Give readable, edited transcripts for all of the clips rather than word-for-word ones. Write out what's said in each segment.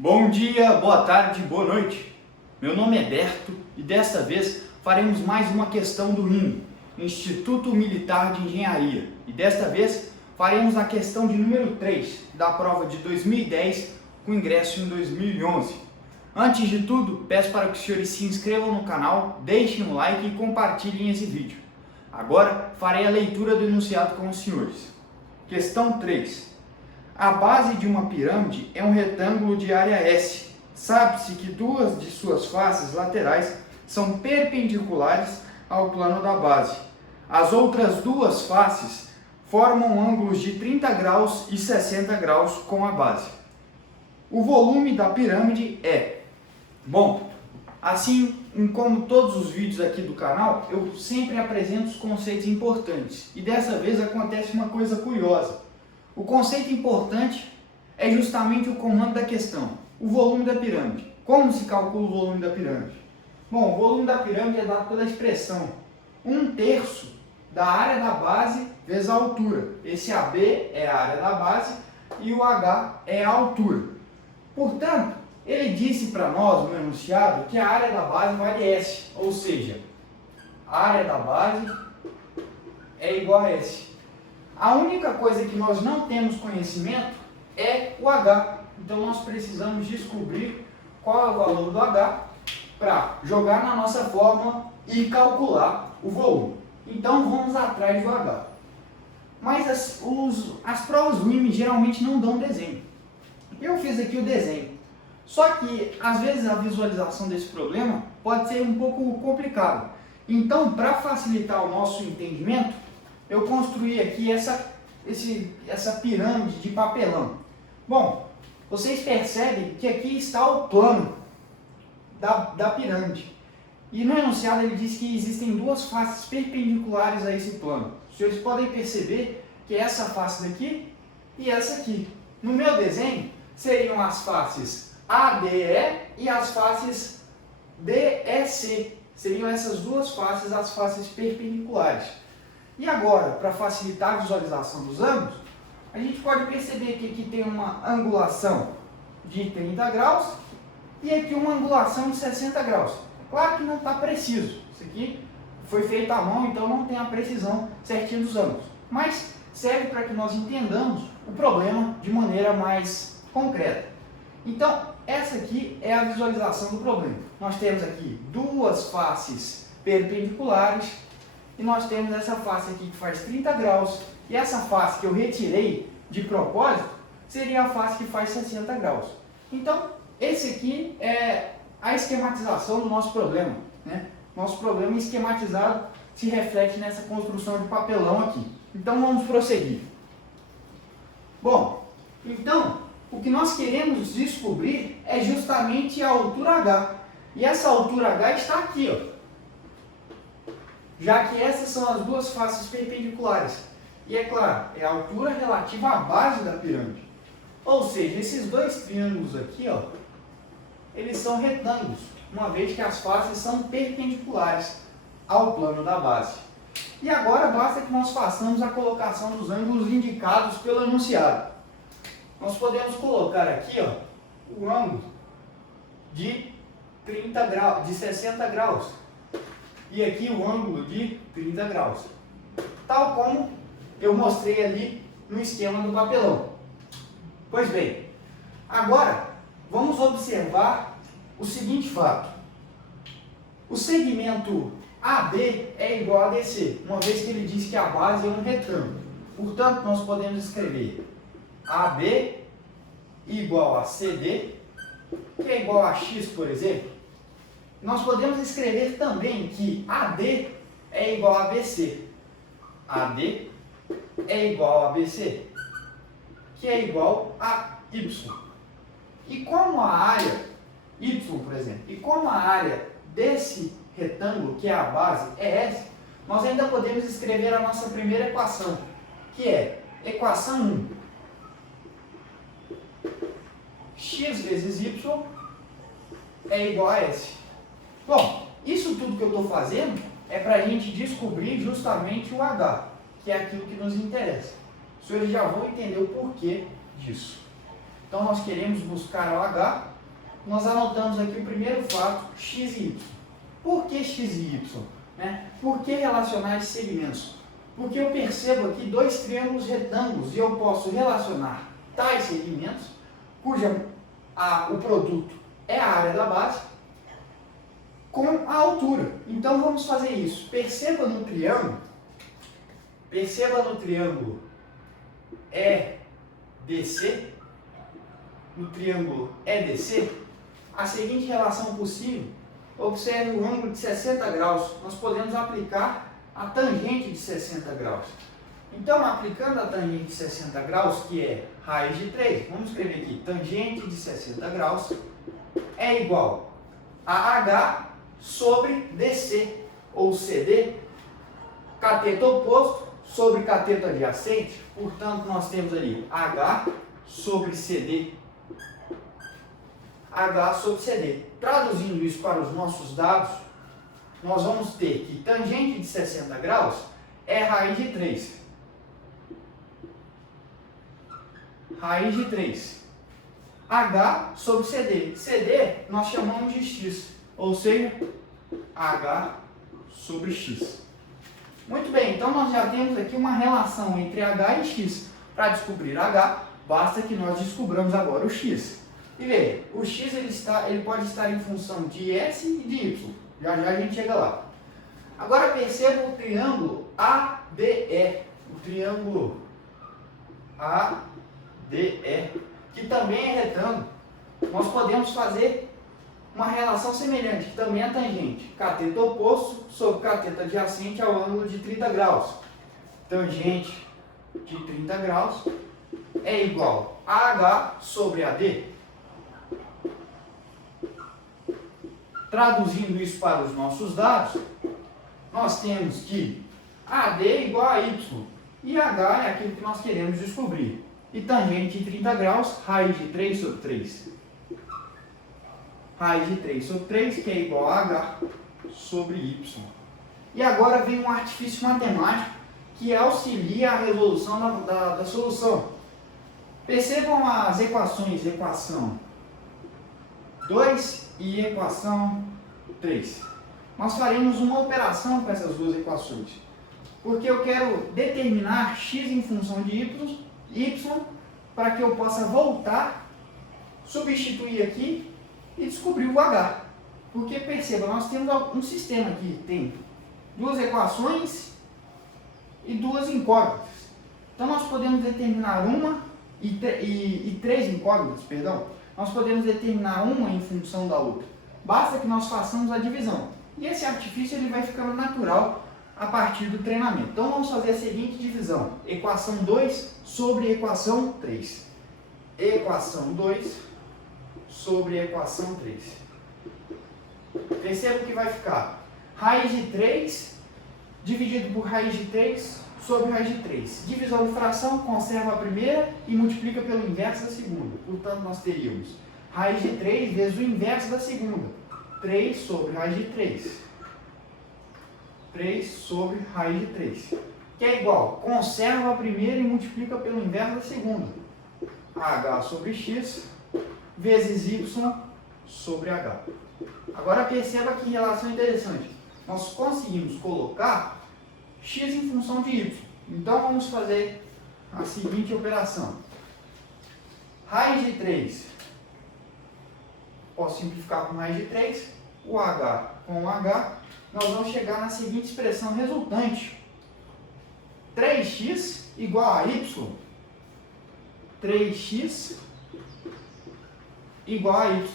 Bom dia, boa tarde, boa noite. Meu nome é Berto e desta vez faremos mais uma questão do INE, Instituto Militar de Engenharia. E desta vez faremos a questão de número 3 da prova de 2010 com ingresso em 2011. Antes de tudo, peço para que os senhores se inscrevam no canal, deixem um like e compartilhem esse vídeo. Agora farei a leitura do enunciado com os senhores. Questão 3. A base de uma pirâmide é um retângulo de área S. Sabe-se que duas de suas faces laterais são perpendiculares ao plano da base. As outras duas faces formam ângulos de 30 graus e 60 graus com a base. O volume da pirâmide é... Bom, assim como todos os vídeos aqui do canal, eu sempre apresento os conceitos importantes. E dessa vez acontece uma coisa curiosa. O conceito importante é justamente o comando da questão, o volume da pirâmide. Como se calcula o volume da pirâmide? Bom, o volume da pirâmide é dado pela expressão 1/3 da área da base vezes a altura. Esse AB é a área da base e o H é a altura. Portanto, ele disse para nós no enunciado que a área da base vale S, ou seja, a área da base é igual a S. A única coisa que nós não temos conhecimento é o H. Então nós precisamos descobrir qual é o valor do H para jogar na nossa fórmula e calcular o volume. Então vamos atrás do H. Mas as provas do INE geralmente não dão desenho. Eu fiz aqui o desenho. Só que às vezes a visualização desse problema pode ser um pouco complicado. Então, para facilitar o nosso entendimento, eu construí aqui essa pirâmide de papelão. Bom, vocês percebem que aqui está o plano da pirâmide. E no enunciado ele diz que existem duas faces perpendiculares a esse plano. Os senhores podem perceber que é essa face daqui e essa aqui. No meu desenho seriam as faces ADE e as faces DEC. Seriam essas duas faces as faces perpendiculares. E agora, para facilitar a visualização dos ângulos, a gente pode perceber que aqui tem uma angulação de 30 graus e aqui uma angulação de 60 graus. Claro que não está preciso, isso aqui foi feito à mão, então não tem a precisão certinha dos ângulos. Mas serve para que nós entendamos o problema de maneira mais concreta. Então, essa aqui é a visualização do problema. Nós temos aqui duas faces perpendiculares, e nós temos essa face aqui que faz 30 graus, e essa face que eu retirei de propósito, seria a face que faz 60 graus. Então, esse aqui é a esquematização do nosso problema, né? Nosso problema esquematizado se reflete nessa construção de papelão aqui. Então, vamos prosseguir. Bom, então, o que nós queremos descobrir é justamente a altura H. E essa altura H está aqui, ó. Já que essas são as duas faces perpendiculares. E é claro, é a altura relativa à base da pirâmide. Ou seja, esses dois triângulos aqui, ó, eles são retângulos, uma vez que as faces são perpendiculares ao plano da base. E agora basta que nós façamos a colocação dos ângulos indicados pelo enunciado. Nós podemos colocar aqui, ó, o ângulo de 30 graus, de 60 graus. E aqui o ângulo de 30 graus. Tal como eu mostrei ali no esquema do papelão. Pois bem, agora vamos observar o seguinte fato. O segmento AD é igual a DC, uma vez que ele diz que a base é um retângulo. Portanto, nós podemos escrever AB igual a CD, que é igual a X, por exemplo. Nós podemos escrever também que AD é igual a BC. AD é igual a BC, que é igual a Y. E como a área, Y, por exemplo, e como a área desse retângulo, que é a base, é S, nós ainda podemos escrever a nossa primeira equação, que é equação 1. X vezes Y é igual a S. Bom, isso tudo que eu estou fazendo é para a gente descobrir justamente o H, que é aquilo que nos interessa. Os senhores já vão entender o porquê disso. Então nós queremos buscar o H, nós anotamos aqui o primeiro fato, x e y. Por que x e y? Por que relacionar esses segmentos? Porque eu percebo aqui dois triângulos retângulos e eu posso relacionar tais segmentos, cuja o produto é a área da base, com a altura. Então vamos fazer isso. Perceba no triângulo EDC, no triângulo EDC, a seguinte relação possível. Observe o ângulo de 60 graus. Nós podemos aplicar a tangente de 60 graus. Então, aplicando a tangente de 60 graus, que é raiz de 3, vamos escrever aqui, tangente de 60 graus é igual a H sobre DC, ou CD, cateto oposto sobre cateto adjacente. Portanto, nós temos ali H sobre CD. H sobre CD. Traduzindo isso para os nossos dados, nós vamos ter que tangente de 60 graus é raiz de 3. Raiz de 3. H sobre CD. CD nós chamamos de x, ou seja, H sobre x. Muito bem, então nós já temos aqui uma relação entre H e x. Para descobrir H, basta que nós descobramos agora o x. E veja, o x ele pode estar em função de s e de y. Já já a gente chega lá. Agora perceba o triângulo ADE. O triângulo ADE, que também é retângulo. Nós podemos fazer uma relação semelhante, que também é tangente. Cateto oposto sobre cateto adjacente ao ângulo de 30 graus. Tangente de 30 graus é igual a H sobre AD. Traduzindo isso para os nossos dados, nós temos que AD é igual a Y e H é aquilo que nós queremos descobrir. E tangente de 30 graus, raiz de 3 sobre 3. Raiz de 3 sobre 3, que é igual a H sobre Y. E agora vem um artifício matemático que auxilia a resolução da solução. Percebam as equações, equação 2 e equação 3. Nós faremos uma operação com essas duas equações, porque eu quero determinar x em função de y, para que eu possa voltar, substituir aqui e descobrir o h. Porque perceba, nós temos um sistema aqui, tem duas equações e duas incógnitas. Então nós podemos determinar uma e três incógnitas, perdão. Nós podemos determinar uma em função da outra. Basta que nós façamos a divisão. E esse artifício ele vai ficando natural a partir do treinamento. Então vamos fazer a seguinte divisão. Equação 2 sobre equação 3. Equação 2 sobre equação 3. Perceba que vai ficar raiz de 3 dividido por raiz de 3 sobre raiz de 3. Divisão de fração, conserva a primeira e multiplica pelo inverso da segunda. Portanto, nós teríamos raiz de 3 vezes o inverso da segunda. 3 sobre raiz de 3. 3 sobre raiz de 3. Que é igual, conserva a primeira e multiplica pelo inverso da segunda. H sobre x vezes y sobre h. Agora perceba que relação interessante. Nós conseguimos colocar x em função de y. Então vamos fazer a seguinte operação. Raiz de 3. Posso simplificar com raiz de 3. O h com o h. Nós vamos chegar na seguinte expressão resultante. 3x igual a y. 3x igual a y.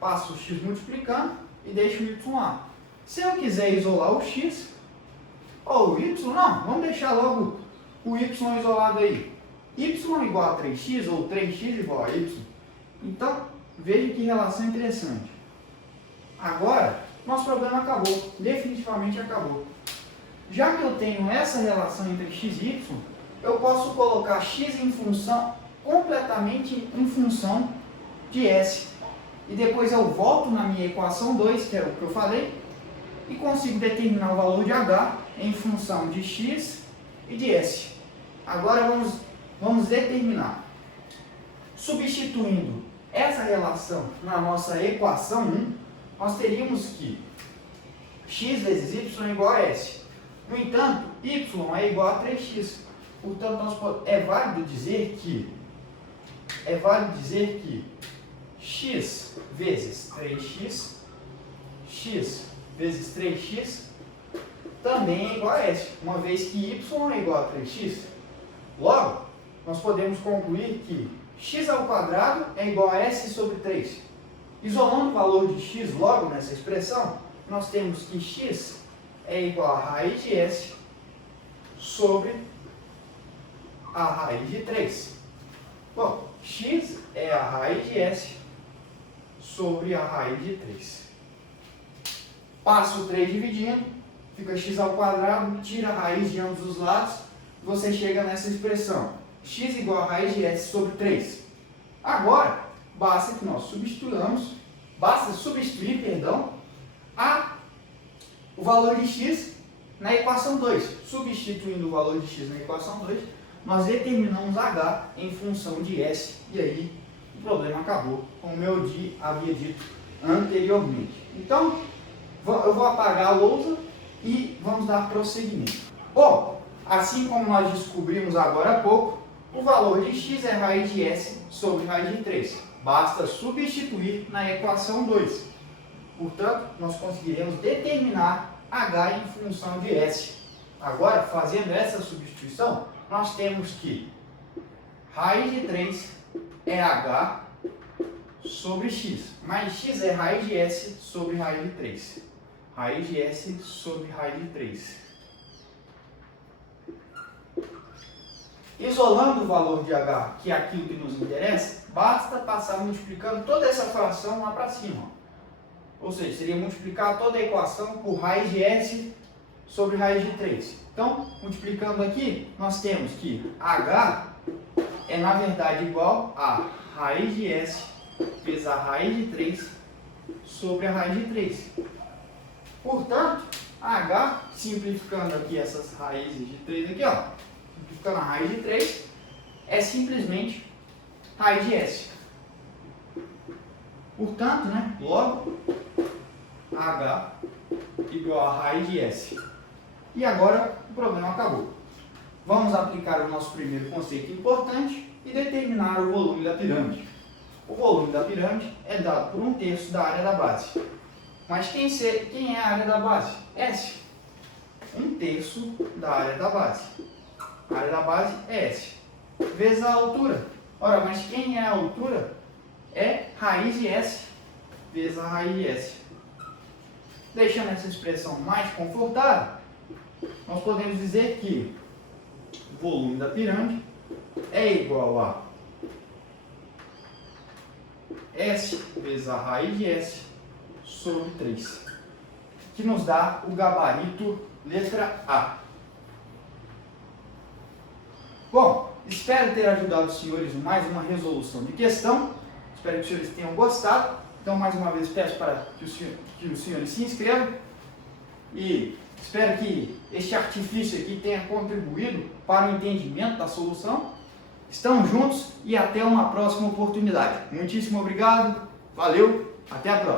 Passo o x multiplicando e deixo o y lá. Se eu quiser isolar o x ou o y, não, vamos deixar logo o y isolado aí. Y igual a 3x ou 3x igual a y. Então, veja que relação interessante. Agora, nosso problema acabou. Definitivamente acabou. Já que eu tenho essa relação entre x e y, eu posso colocar x em função, completamente em função de s. E depois eu volto na minha equação 2, que era o que eu falei, e consigo determinar o valor de h em função de x e de s. Agora vamos determinar. Substituindo essa relação na nossa equação 1, nós teríamos que x vezes y é igual a s. No entanto, y é igual a 3x. Portanto, é válido dizer que x vezes 3x, x vezes 3x também é igual a s, uma vez que y é igual a 3x. Logo, nós podemos concluir que x ao quadrado é igual a s sobre 3. Isolando o valor de x logo nessa expressão, nós temos que x é igual a raiz de s sobre a raiz de 3. Bom, x é a raiz de s sobre a raiz de 3. Passo o 3 dividindo, fica x ao quadrado, tira a raiz de ambos os lados, você chega nessa expressão. X igual a raiz de s sobre 3. Agora, basta substituir o valor de x na equação 2. Substituindo o valor de x na equação 2, nós determinamos h em função de s. E aí, o problema acabou, como eu havia dito anteriormente. Então, eu vou apagar a lousa e vamos dar prosseguimento. Bom, assim como nós descobrimos agora há pouco, o valor de x é raiz de s sobre raiz de 3. Basta substituir na equação 2. Portanto, nós conseguiremos determinar h em função de s. Agora, fazendo essa substituição, nós temos que raiz de 3 é h sobre x, mais x é raiz de s sobre raiz de 3. Raiz de s sobre raiz de 3. Isolando o valor de h, que é aquilo que nos interessa, basta passar multiplicando toda essa fração lá para cima. Ou seja, seria multiplicar toda a equação por raiz de s sobre raiz de 3. Então, multiplicando aqui, nós temos que h é, na verdade, igual a raiz de s vezes a raiz de 3 sobre a raiz de 3. Portanto, h, simplificando aqui essas raízes de 3 aqui, ó, simplificando a raiz de 3, é simplesmente raiz de s. Portanto, logo, h igual a raiz de s. E agora o problema acabou. Vamos aplicar o nosso primeiro conceito importante e determinar o volume da pirâmide. O volume da pirâmide é dado por 1/3 da área da base. Mas quem é a área da base? S. 1/3 da área da base. A área da base é S. Vezes a altura. Ora, mas quem é a altura? É raiz de S vezes a raiz de S. Deixando essa expressão mais confortável, nós podemos dizer que o volume da pirâmide é igual a S vezes a raiz de S sobre 3, que nos dá o gabarito letra A. Bom, espero ter ajudado os senhores em mais uma resolução de questão. Espero que os senhores tenham gostado. Então, mais uma vez, peço para que os senhores se inscrevam e espero que este artifício aqui tenha contribuído para o entendimento da solução. Estamos juntos e até uma próxima oportunidade. Muitíssimo obrigado, valeu, até a próxima.